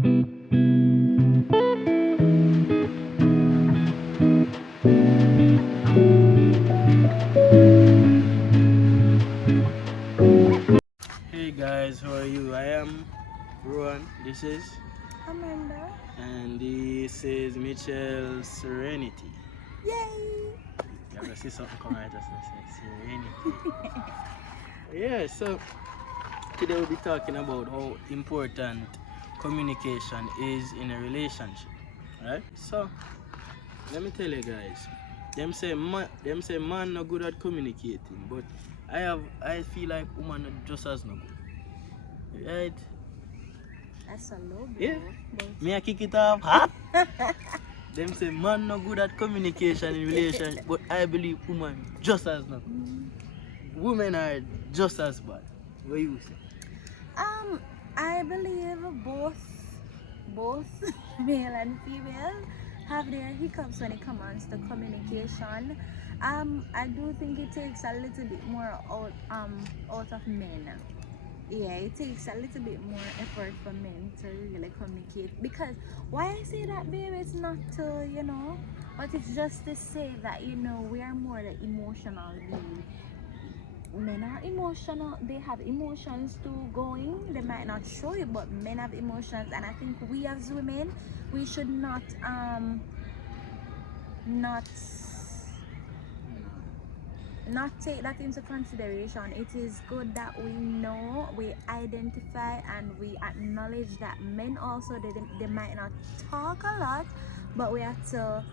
Hey guys, how are you? I am Rowan. This is, Amanda. and this is Mitchell Serenity. Yay! You ever see something come right as I say Serenity? Yeah, so today we'll be talking about how important communication is in a relationship. Right? So let me tell you guys. Them say man not good at communicating, but I feel like woman not just as no good. Right? That's a low blow. Yeah. But Me I kick it off hot. Them say man no good at communication in relationship, but I believe woman just as not. Women are just as bad. What you say? I believe both male and female have their hiccups when it comes to communication. I do think it takes a little bit more out of men. Yeah, it takes a little bit more effort for men to really communicate. Because why I say that, babe, it's not to, but it's just to say that, we are more the emotional being. Men are emotional, they have emotions too going. They might not show it, but men have emotions, and I think we as women, we should not take that into consideration. It is good that we know, we identify, and we acknowledge that men also, they might not talk a lot, but we have to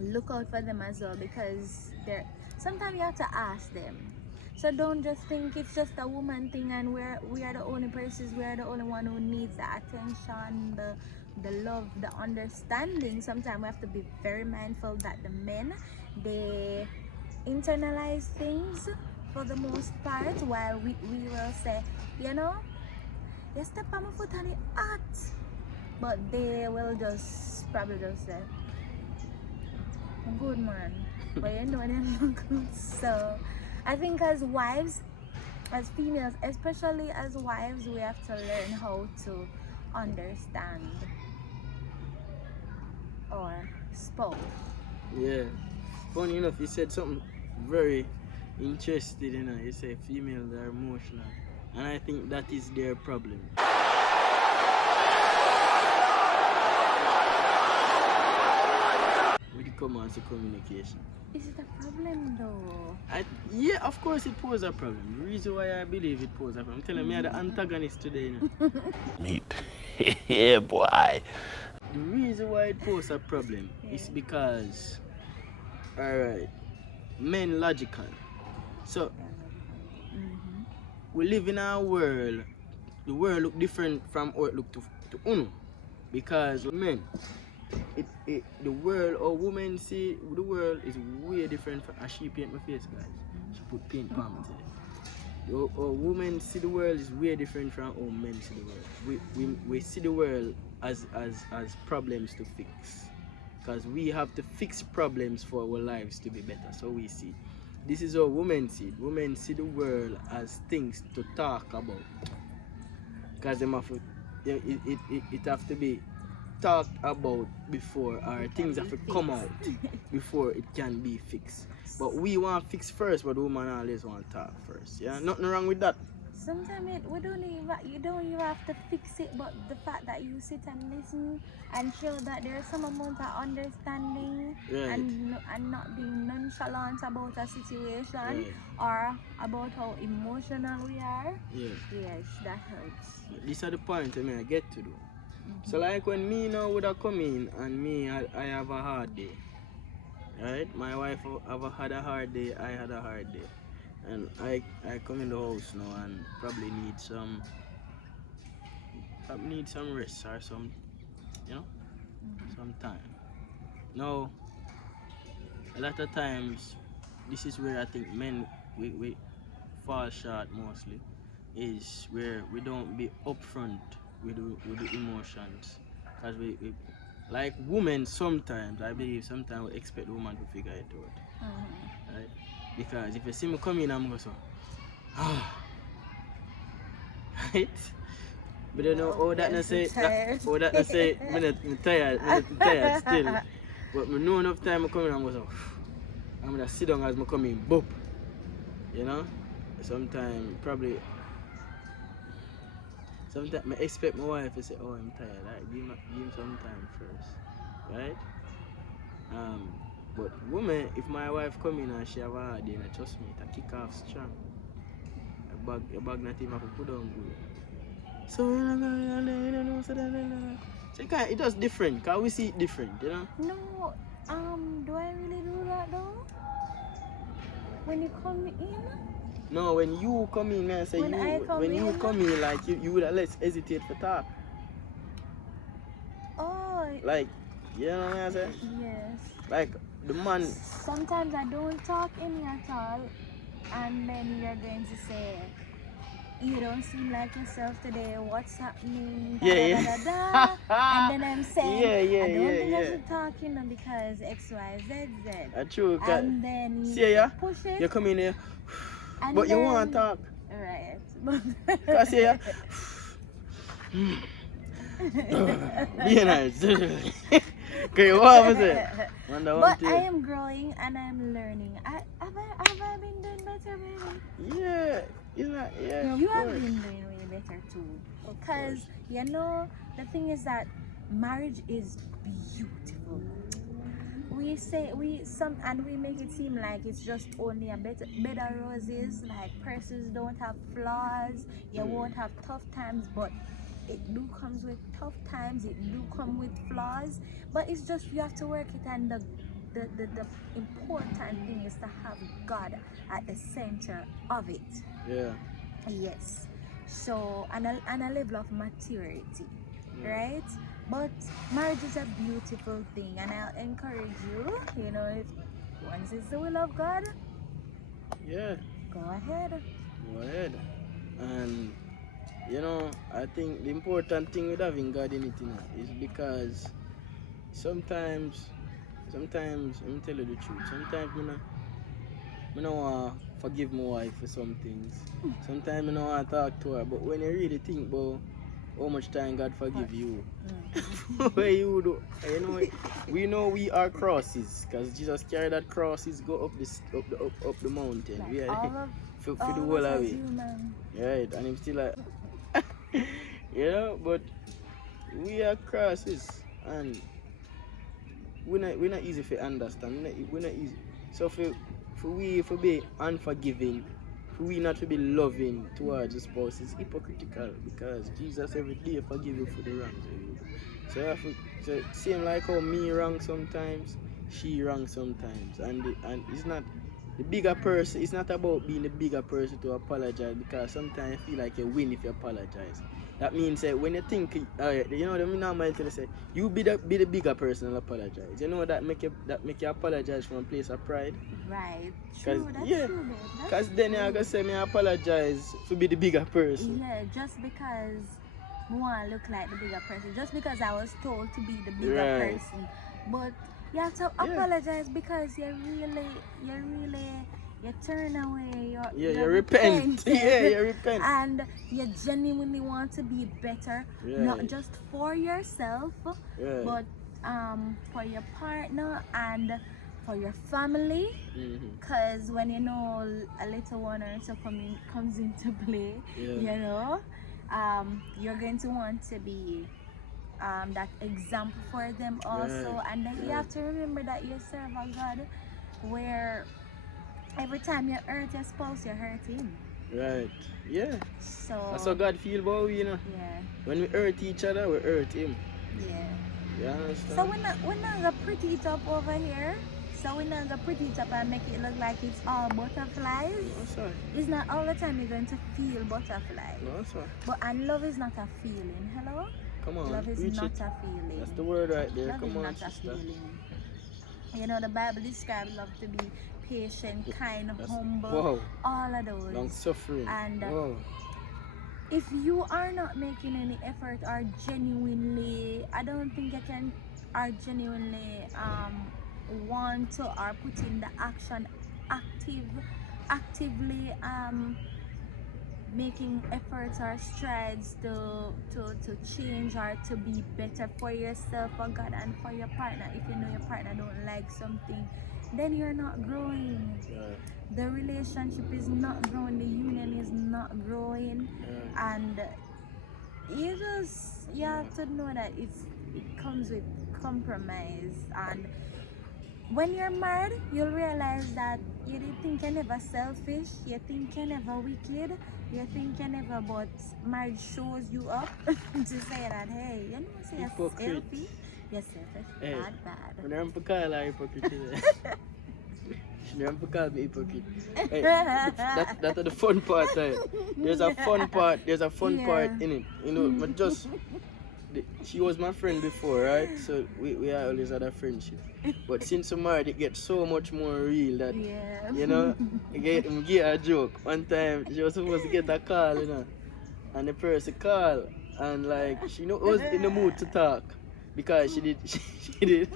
look out for them as well, because they're sometimes you have to ask them. So don't just think it's just a woman thing and we are the only persons, we are the only one who needs the attention, the love, the understanding. Sometimes we have to be very mindful that the men, they internalize things for the most part, while we will say, you step on my foot and it hot, but they will just probably just say, good man, but they're not good. So I think as wives, as females, especially as wives, we have to learn how to understand our spouse. Yeah. Funny enough, you said something very interesting, You say females are emotional. And I think that is their problem. When it comes to communication. Is it a problem though? Yeah, of course it poses a problem. The reason why I believe it poses a problem, I'm telling me, I'm the antagonist today. Neat. Yeah, boy. The reason why it poses a problem is because, alright, men logical. So, we live in a world, the world look different from how it look to Uno. Because men, the world or women see the world is way different from as she paint my face, guys. She put paint palm today. Or women see the world is way different from how men see the world. We see the world as problems to fix. Because we have to fix problems for our lives to be better. So we see. This is how women see it. Women see the world as things to talk about. Because it have to be talked about before, or things have to come out before it can be fixed. But we want to fix first, but women always want to talk first. Yeah, nothing wrong with that. Sometimes you don't even have to fix it, but the fact that you sit and listen and show that there's some amount of understanding, Right. and not being nonchalant about a situation, or about how emotional we are. Yeah. Yes, that helps. These are the points I get to do. So like when me now would have come in and me I have a hard day. Right? My wife had a hard day, I had a hard day. And I come in the house now and probably need some rest or some some time. Now a lot of times this is where I think men we fall short mostly, is where we don't be upfront with the emotions. Because we like women sometimes, I believe sometimes we expect the woman to figure it out. Right? Because if you see me come in, I'm going to say, right? But you know, oh that I'm no so say, tired. oh that no say, me tired still. But me know enough time I come in and I was like, I'm gonna sit down as I come in, boop. You know? Sometimes I expect my wife to say, oh I'm tired. Like, give him some time first. Right? But woman, if my wife come in and she have a hard day, and trust me, it kick off strong. Your bag not even have to put on good. So you don't know, so it does different, cause we see it different, you know. No, do I really do that though? When you come in? No, when you come in, man, say When I come when you in? come in, like you would less hesitate for talk, Oh, like you know what I'm saying? yes. Like the man, Sometimes I don't talk any at all, and then you're going to say, you don't seem like yourself today. What's happening? Da, Yeah, da, yeah. da, da, da. And then I'm saying, I don't think I yeah. should talk, you know, because X, Y, Z, Z. True, cause And then you see ya, push it. you come in here, And but you want to then- talk. Right. Cause see ya, be nice. Okay, what was it? But I am growing and I'm learning. Have I been doing better, baby? Yeah, it's not. Yeah, of You have course. been doing way better too. Because you know the thing is that marriage is beautiful. We say we make it seem like it's just only a bed of roses, like persons don't have flaws, you won't have tough times, but it do comes with tough times, it do come with flaws, but it's just you have to work it, and the important thing is to have God at the center of it. Yeah. Yes. So and a level of maturity, right? But marriage is a beautiful thing, and I'll encourage you, you know, if once it's the will of God, Yeah. go ahead. Go ahead. And you know, I think the important thing with having God in it, you know, is because sometimes let me tell you the truth. Sometimes I don't want to forgive my wife for some things. Sometimes I don't want to talk to her. But when you really think about how much time God forgive you, where you do, you know, we know we are crosses, because Jesus carried that crosses go up the mountain. Like We are all of for the all whole of us of as it. human. Right, and I'm still like, you know, but we are crosses, and we're not easy to understand. We're not easy. So for we to be unforgiving, for we not to be loving towards the spouse is hypocritical, because Jesus every day forgive you for the wrongs you do. So you have to, so same like how me wrong sometimes, she wrong sometimes, and it's not the bigger person. It's not about being the bigger person to apologize, because sometimes I feel like you win if you apologize. That means that when you think, you know, the normal thing to say, you be the bigger person and apologize. You know that make you apologize from a place of pride. Right. True. That's yeah, true, babe. because then you're gonna say me apologize for be the bigger person. Yeah, just because I want to look like the bigger person, just because I was told to be the bigger Right. person, but you have to apologize because you turn away, You repent. Yeah, you repent. and you genuinely want to be better, not Right. just for yourself, Right. but for your partner and for your family. Mhm. Because when you know a little one or so comes into play, Yeah. you know, you're going to want to be that example for them also. Right, And then you have to remember that you serve a God where every time you hurt your spouse, you hurt him. Right. Yeah. So That's how God feel about we, you know. yeah, When we hurt each other, we hurt him. yeah. You understand? So we're not gonna pretty it up over here. So we're not gonna pretty it up and make it look like it's all butterflies. No, sorry. It's not all the time you're going to feel butterflies. No, sorry. And love is not a feeling. Hello? Come on. Love is Preach not it. a feeling. That's the word right there. Love Come is on, not a sister. feeling. You know, the Bible describes love to be patient, kind, That's- humble, Wow. all of those. Long suffering. And wow. if you are not making any effort or genuinely, I don't think you can, are genuinely want to or put in the action actively making efforts or strides to change or to be better for yourself, for God, and for your partner. If you know your partner don't like something, then you're not growing. Right. The relationship is not growing, the union is not growing, Yeah. and you have to know that it comes with compromise. And when you're married, you'll realize that you didn't think you're never selfish, you think you're never wicked, you think you're never, but marriage shows you up to say that, hey, you know, say you're Hypocrite. selfish, you're selfish, Hey, bad. when I'm call her hypocrite, I'm call me hypocrite. Hey, that's the fun part. There's a fun part. There's a fun Yeah. part in it. You know, but just she was my friend before, right? So we always had a friendship. But since we're married, it gets so much more real that Yeah. you know. I get a joke. One time she was supposed to get a call, you know, and the person call and like she was in the mood to talk because she did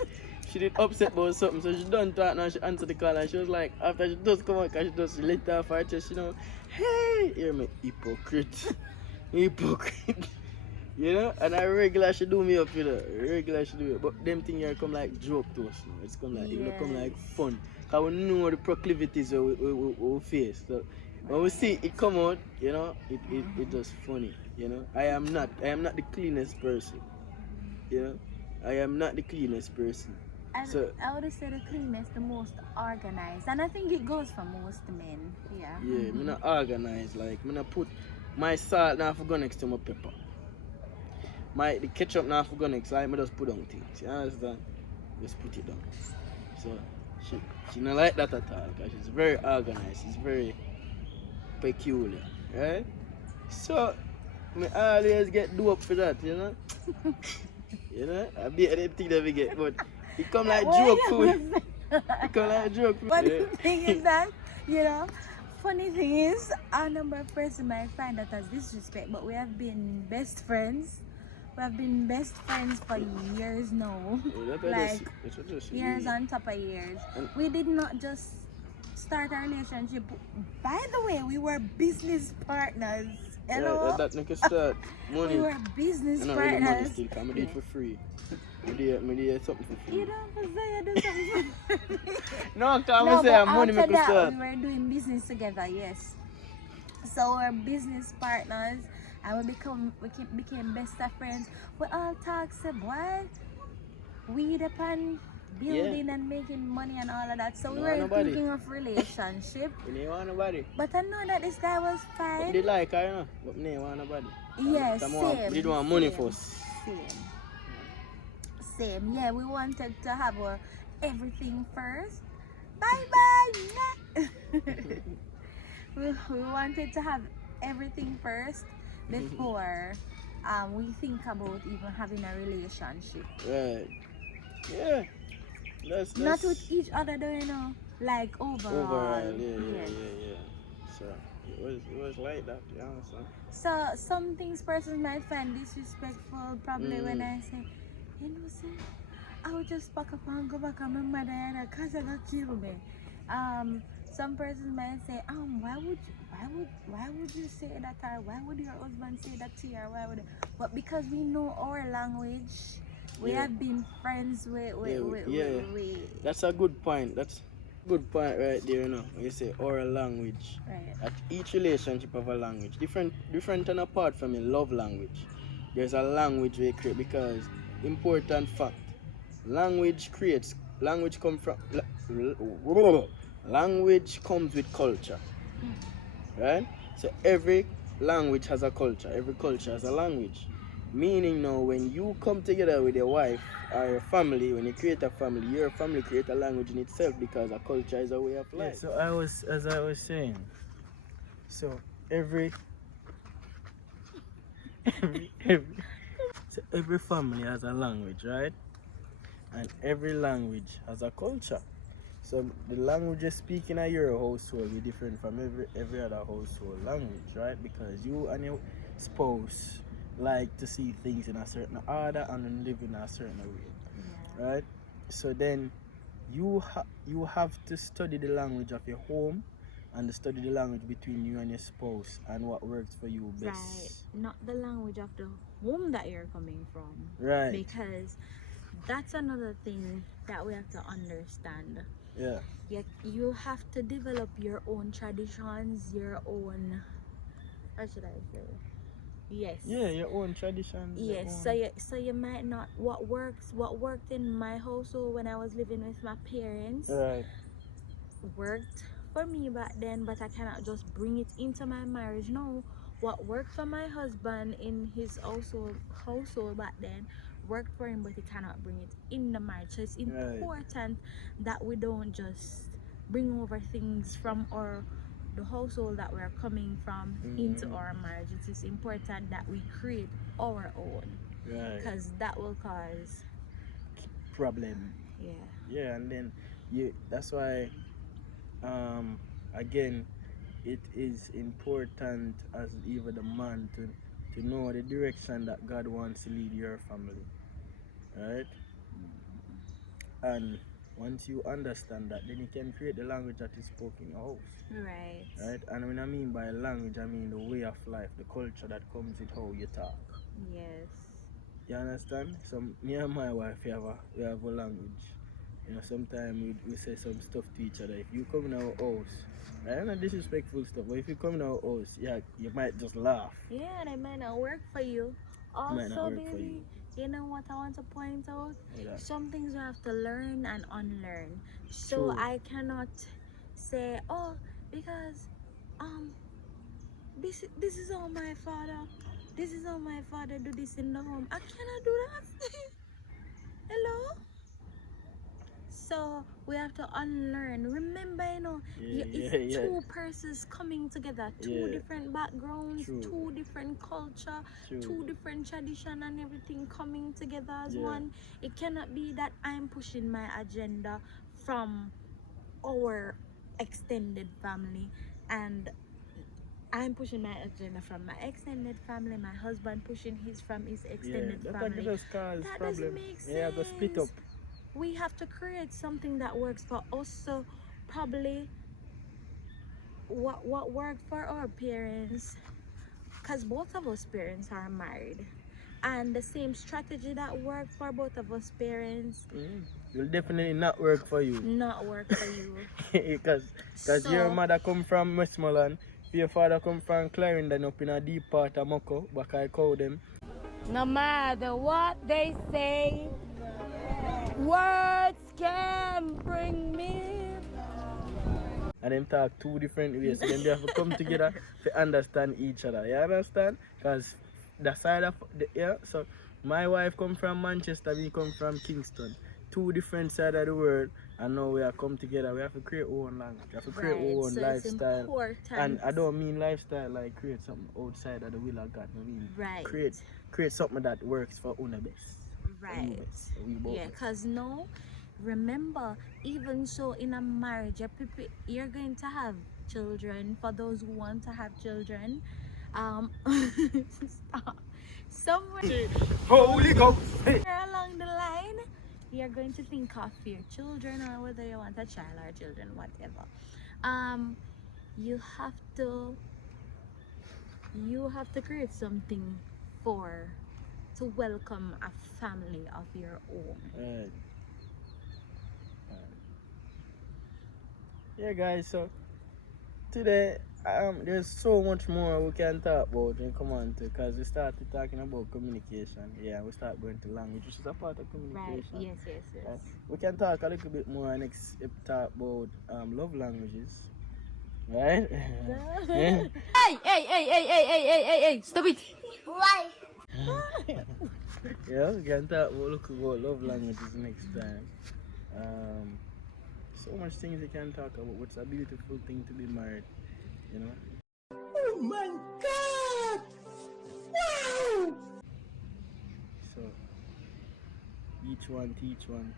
upset about something, so she done talk now. She answered the call and she was like, after she just come out, cause she let off her chest, you know, hey, hear me, hypocrite, hypocrite, you know. And I regular she do me up, you know, regular she do me up. But them thing here come like joke to us, you know. It's come like it come like fun, cause we know the proclivities we face. So when we see it come out, you know, it just funny, you know. I am not the cleanest person, you know. I am not the cleanest person. And So- I would say the cleanest, the most organized, and I think it goes for most men. Yeah. Yeah, me not organized. Like me not put my salt now for go next to my pepper. The ketchup now for go next. Like me just put on things. You understand? Just put it down. So she not like that at all. Cause she's very organized. She's very peculiar, right? So me always get do up for that, you know. You know, I be at them thing that we get, but it come like joke food. It come like joke food. But Yeah. the thing is that, you know, funny thing is, a number of persons might find that as disrespect, but we have been best friends. We have been best friends for years now. Yeah, that's what I just Years on top of years. And- We did not just start a relationship. By the way, we were business partners. Hello? Yeah, that nigga start money. We were business I don't really money partners. still, cause I do it for free. I do something for free. You don't have to say you do something. No, cause No, I say but money after make us that, start. we were doing business together, yes. So we're business partners, and became best of friends. We all talk, say, boy, we upon building and making money and all of that. So we No, were nobody. thinking of relationship. We didn't want nobody. But I know that this guy was But fine. they like her, you know. But me didn't want nobody. Yes, Come on, same. we didn't want money same, first. Same. Yeah, we wanted to have everything first. Bye bye. we wanted to have everything first before we think about even having a relationship. Right. Yeah. That's Not with each other, though, you know, like overall. overall. Yeah. Yes. So it was like that, you understand? So some things persons might find disrespectful probably when I say, you know, say, I would just pack up and go back and my mother and cause I got killed me. Some persons might say, why would you say that, or why would your husband say that to you, or why would but because we know our language, we Yeah. have been friends with That's a good point. That's a good point right there, you know. When you say oral language. right. At each relationship have a language. Different and apart from a love language. There's a language we create because important fact. Language comes with culture. Right? So every language has a culture. Every culture has a language. Meaning now when you come together with your wife or your family, when you create a family, your family create a language in itself because a culture is a way of life. So as I was saying, so every family has a language, right? And every language has a culture. So the language you speak in your household will be different from every other household language, right? Because you and your spouse like to see things in a certain order and live in a certain way, right? So then you have to study the language of your home and study the language between you and your spouse and what works for you Right. best. Not the language of the home that you're coming from. Right. Because that's another thing that we have to understand. Yeah. You have to develop your own traditions, your own, how should I say? Yes. Yeah, your own traditions. your Yes, own- so you might not what worked in my household when I was living with my parents Right. worked for me back then, but I cannot just bring it into my marriage. No, what worked for my husband in his household back then worked for him, but he cannot bring it in the marriage. So it's Right. important that we don't just bring over things from the household that we're coming from into Mhm. our marriage. It is important that we create our own, Right. because that will cause Problem. yeah. Yeah, and then that's why again it is important as even the man to know the direction that God wants to lead your family. Right? And once you understand that, then you can create the language that is spoken in your house. Right. Right? And when I mean by language, I mean the way of life, the culture that comes with how you talk. Yes. You understand? So me and my wife we have a language. You know, sometimes we say some stuff to each other. If you come in our house, right? Not disrespectful stuff, but if you come in our house, yeah, you might just laugh. Yeah, they might not work for you. Might not Also, work for baby, you know what I want to point out? Yeah. Some things you have to learn and unlearn. So True. I cannot say, oh, because this is how my father do this in the home. I cannot do that. Hello? So we have to unlearn. Remember, it's two persons coming together, two Yeah. different backgrounds, True. two different culture, True. two different tradition, and everything coming together as Yeah. one. It cannot be that I'm pushing my agenda from our extended family, and I'm pushing my agenda from my extended family, my husband pushing his from his extended that family. just cause That problem. doesn't make sense. Yeah, go split up. We have to create something that works for us. So probably what worked for our parents, because both of us parents are married, and the same strategy that worked for both of us parents Will definitely not work for you. not work for you. Because So- your mother come from Westmoreland, your father come from Clarendon up in a deep part of Moko, but I call them. No matter what they say, words can bring me. And them talk two different ways. So then they have to come together to understand each other. You understand? Because the side of so my wife come from Manchester, we come from Kingston. Two different sides of the world, and now we are come together. We have to create our own language. We have to create our own so lifestyle. it's important. And I don't mean lifestyle like create something outside of the will of God. I mean Right. create something that works for una best. Right. We both Yeah, best. because no, remember, even so in a marriage, you're going to have children. For those who want to have children, stop. Somewhere Holy Ghost. along the line, you're going to think of your children, or whether you want a child or children, whatever. You have to create something to welcome a family of your own. Right. Yeah, guys. So today, there's so much more we can talk about and come on to, because we started talking about communication. Yeah, we start going to language, which is a part of Right. communication. Yes. Right. We can talk a little bit more next talk about love languages. Right? Yeah. Hey, stop it. Yeah, we can talk about love languages next time. So much things we can talk about. It's a beautiful thing to be married, you know. Oh my God! Wow! So each one teach one.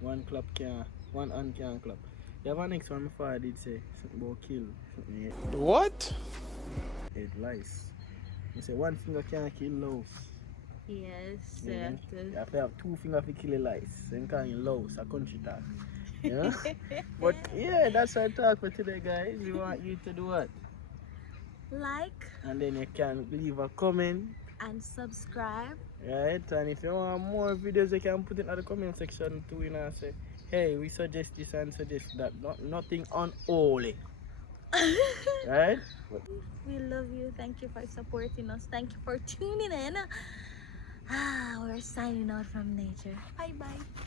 One hand can clap. You have a next one before I did say something about kill. Something What? it lies. You say one finger can't kill louse. Yes. You have to have two fingers to kill a lice. Then call it louse, a country talk. Yeah. But yeah, that's our talk for today, guys. We want you to do what? Like And then you can leave a comment, and subscribe. right? And if you want more videos, you can put it in the comment section too, you know, and say, hey, we suggest this and suggest that. Nothing unholy, right? We love you. Thank you for supporting us. Thank you for tuning in. We're signing out from nature. Bye bye.